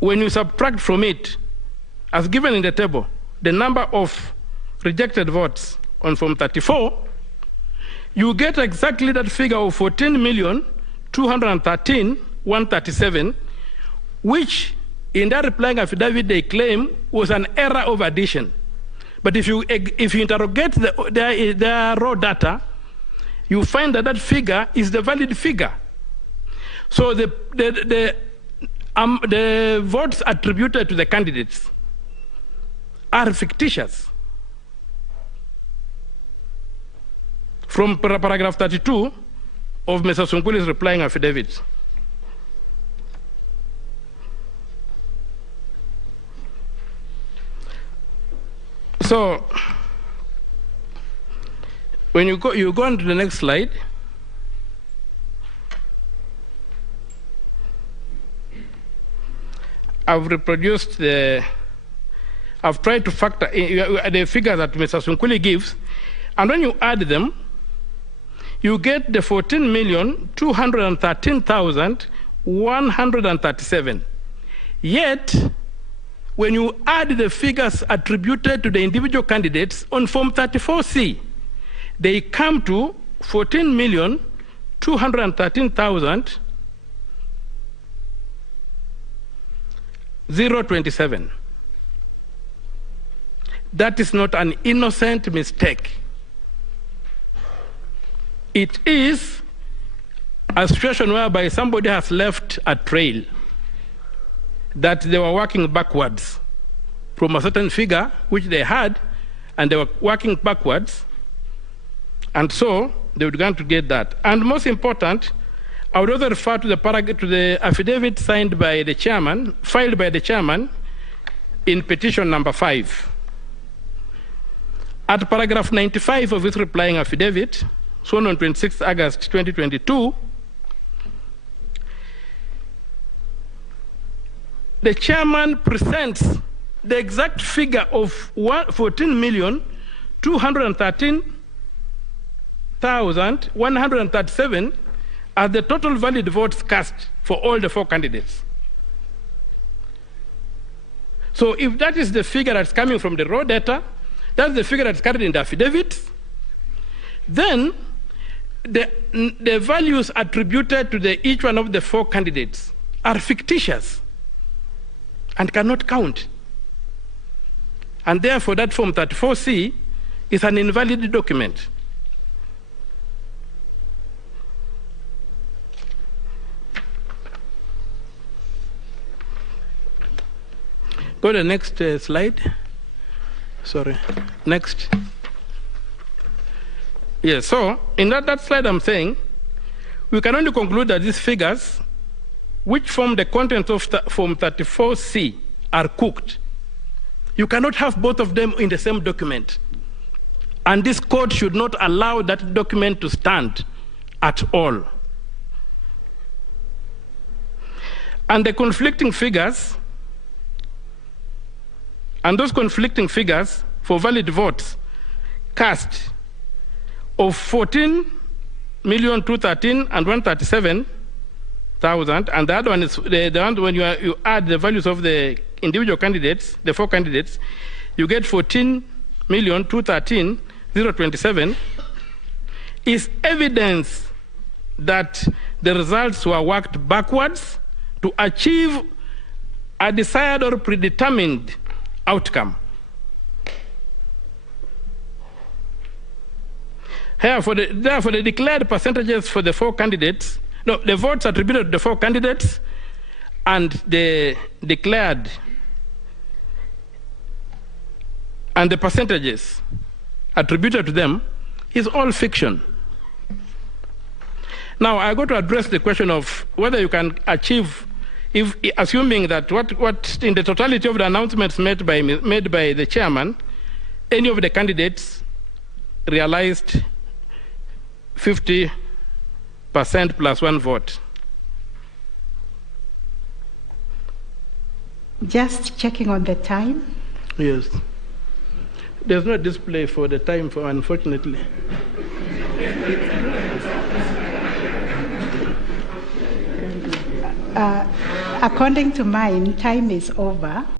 when you subtract from it, as given in the table, the number of rejected votes on Form 34, you get exactly that figure of 14,213,137, which in their replying affidavit they claim was an error of addition. But if you interrogate their raw data, you find that that figure is the valid figure. So the votes attributed to the candidates are fictitious. From paragraph 32 of Mr. Sunkuli's replying affidavit. So when you go on to the next slide. I've reproduced I've tried to factor in the figure that Mr. Sunkuli gives, and when you add them, you get the 14,213,137. Yet, when you add the figures attributed to the individual candidates on Form 34C, they come to 14,213,027. That is not an innocent mistake. It is a situation whereby somebody has left a trail, that they were working backwards from a certain figure which they had, and they were working backwards, and so they began to get that. And most important, I would also refer to the affidavit signed by the chairman, filed by the chairman in petition number 5. At paragraph 95 of his replying affidavit, shown on 26 August 2022, the chairman presents the exact figure of 14,213,137 as the total valid votes cast for all the 4 candidates. So if that is the figure that's coming from the raw data, that's the figure that's carried in the affidavit, then the values attributed to each one of the 4 candidates are fictitious and cannot count. And therefore, that Form 34C is an invalid document. Go to the next slide. Sorry, next. Yes, so in that slide I'm saying, we can only conclude that these figures, which form the content of Form 34C, are cooked. You cannot have both of them in the same document. And this court should not allow that document to stand at all. And the conflicting figures, and those conflicting figures for valid votes cast of 14,213,137,000, and the other one is the one when you add the values of the individual candidates, the 4 candidates, you get 14,213,027, is evidence that the results were worked backwards to achieve a desired or predetermined outcome. Therefore, the declared percentages for the 4 candidates, no, the votes attributed to the 4 candidates and the declared and the percentages attributed to them is all fiction. Now, I go to address the question of whether you can achieve, if assuming that what in the totality of the announcements made by the chairman, any of the candidates realized 50% plus 1 vote. Just checking on the time. Yes. There's no display for the time, unfortunately. According to mine, time is over.